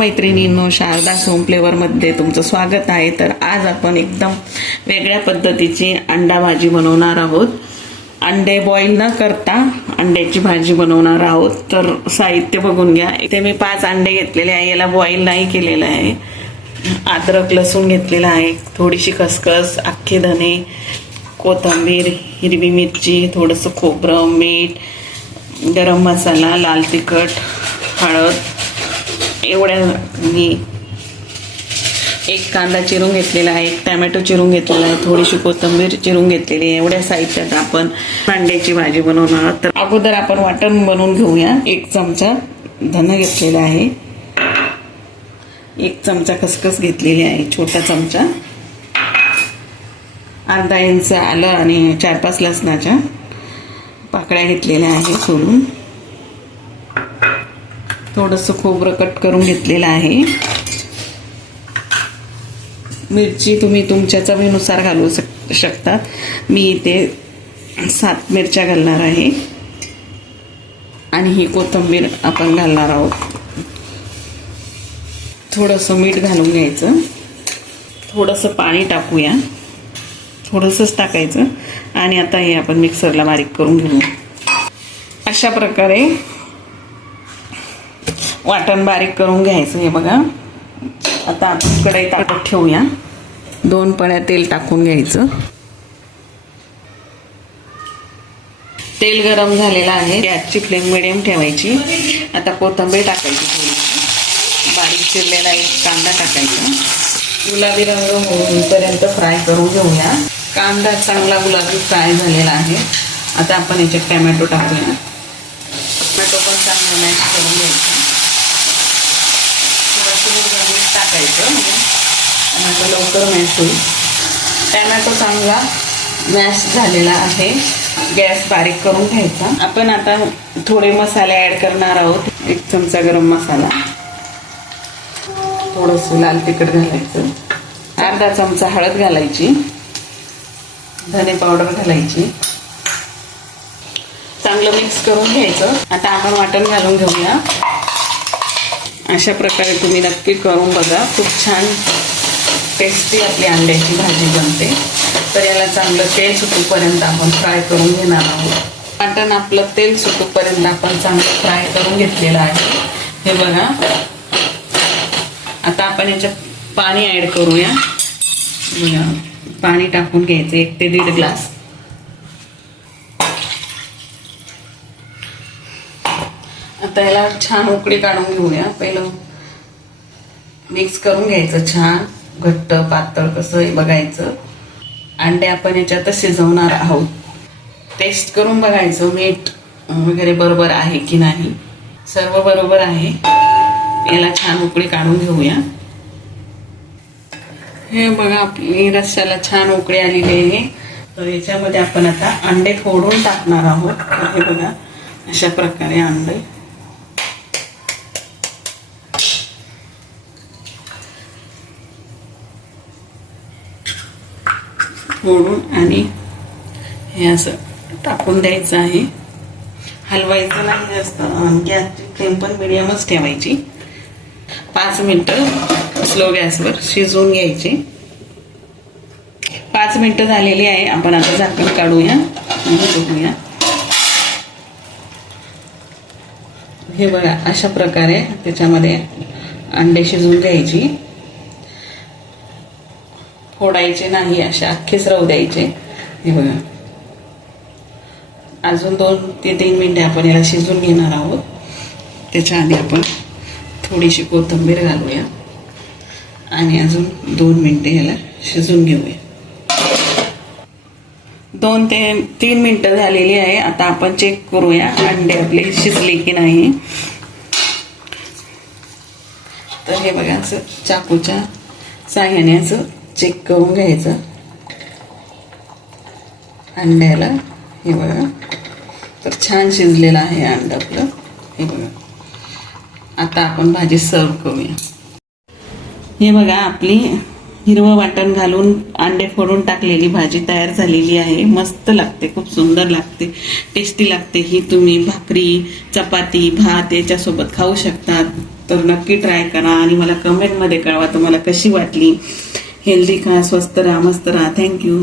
मैत्रिणींनो शारदा सोम फ्लेवरमध्ये तुमचं स्वागत आहे. तर आज आपण एकदम वेगळ्या पद्धतीची अंडा भाजी बनवणार आहोत. अंडे बॉईल न करता अंड्याची भाजी बनवणार आहोत. तर साहित्य बघून घ्या. इथे मी पाच अंडे घेतलेले आहे. याला बॉईल नाही केलेलं आहे. अद्रक लसूण घेतलेला आहे. थोडीशी खसखस अख्खे धने कोथिंबीर हिरवी मिरची थोडंसं खोबरं मीठ गरम मसाला लाल तिखट हळद एवढ्या मी एक कांदा चिरून घेतलेला आहे एक टॅमॅटो चिरून घेतलेला आहे थोडीशी कोथिंबीर चिरून घेतलेली आहे एवढ्या साहित्यात आपण अंड्याची भाजी बनवणार आहोत. तर अगोदर आपण वाटण बनवून घेऊया. एक चमचा धन घेतलेला आहे. एक चमचा खसखस घेतलेली आहे छोटा चमचा. अर्धा इंच आलं आणि चार पाच लसणाच्या पाकळ्या घेतलेल्या आहे सोडून. थोडंसं खोबरं कट करून घेतलेलं आहे. मिरची तुम्ही तुमच्या चवीनुसार घालू शक शकतात. मी इथे सात मिरच्या घालणार आहे. आणि ही कोथिंबीर आपण घालणार आहोत. थोडंसं मीठ घालून घ्यायचं. थोडंसं पाणी टाकूया. थोडंसंच टाकायचं. आणि आता हे आपण मिक्सरला बारीक करून घेऊ. अशा प्रकारे वाटण बारीक करून घ्यायचं हे बघा. आता आपण कढई टाकत ठेवूया. दोन पळ्या तेल टाकून घ्यायचं. तेल गरम झालेलं आहे. गॅसची फ्लेम मिडियम ठेवायची. आता कोथिंबीर टाकायची थोडीशी. बारीक चिरलेला एक कांदा टाकायचा. गुलाबी रंग होईपर्यंत फ्राय करून घेऊया. कांदा चांगला गुलाबी फ्राय झालेला आहे. आता आपण याच्यात टॅमॅटो टाकूया टोमॅटो पण चांगलं मॅश करून घ्यायचं थोडंसं करायचं म्हणजे. टमॅटो लवकर मॅश होईल. टॅमॅटो चांगला मॅश झालेला आहे. गॅस बारीक करून घ्यायचा. आपण आता थोडे मसाले ॲड करणार आहोत. एक चमचा गरम मसाला. थोडंसं लाल तिखट घालायचं. अर्धा चमचा हळद घालायची. धने पावडर घालायची. चांगलं मिक्स करून घ्यायचं. आता आपण वाटण घालून घेऊया. अशा प्रकारे तुम्ही नक्की करून बघा. खूप छान टेस्टी आपली अंड्याची भाजी बनते. तर याला चांगलं तेल सुटूपर्यंत आपण फ्राय करून घेणार आहोत. वाटण आपलं तेल सुटूपर्यंत आपण चांगलं फ्राय करून घेतलेलं आहे. हे बघा. आता आपण याच्यात पाणी ॲड करूया. पाणी टाकून घ्यायचं एक ते दीड ग्लास. आता याला छान उकडी काढून घेऊया. पहिलं मिक्स करून घ्यायचं छान घट्ट पातळ कसं बघायचं. अंडे आपण याच्यातच शिजवणार आहोत. टेस्ट करून बघायचं मीठ वगैरे बरोबर आहे की नाही. सर्व बरोबर आहे. याला छान उकळी काढून घेऊया. हे बघा आपली रस्स्याला छान उकळी आलेली आहे. तर याच्यामध्ये आपण आता अंडे फोडून टाकणार आहोत. हे बघा अशा प्रकारे अंडे. फोडून आणि हे असं टाकून द्यायचं आहे. हलवायचं नाही जास्त गॅसची फ्लेम पण मिडियमच ठेवायची. पाच मिनटं स्लो गॅसवर शिजवून घ्यायची. पाच मिनटं झालेली आहे आपण आता झाकण काढूया आणि बघूया. हे बघा अशा प्रकारे त्याच्यामध्ये अंडे शिजवून घ्यायची. फोडायचे नाही असे अख्खेच राहू द्यायचे. हे बघा. अजून दोन ते तीन मिनटे आपण याला शिजून घेणार आहोत. त्याच्या आधी आपण थोडीशी कोथिंबीर घालूया. आणि अजून दोन मिनटे याला शिजून घेऊया. दोन ते तीन मिनटं झालेली आहे. आता आपण चेक करूया अंडे आपले शिजले की नाही. तर हे बघा असं चाकूच्या साह्याने असं चेक करून घ्यायचं. अंड्याला हे बघा. तर छान शिजलेलं आहे अंड आपलं. हे बघा. आता आपण भाजी सर्व करूया. हे बघा आपली हिरवं वाटण घालून अंडे फोडून टाकलेली भाजी तयार झालेली आहे. मस्त लागते खूप सुंदर लागते टेस्टी लागते. ही तुम्ही भाकरी चपाती भात याच्यासोबत खाऊ शकतात. तर नक्की ट्राय करा आणि मला कमेंटमध्ये कळवा तुम्हाला कशी वाटली. हेल्दी खा स्वस्त राहा मस्त राहा. थँक्यू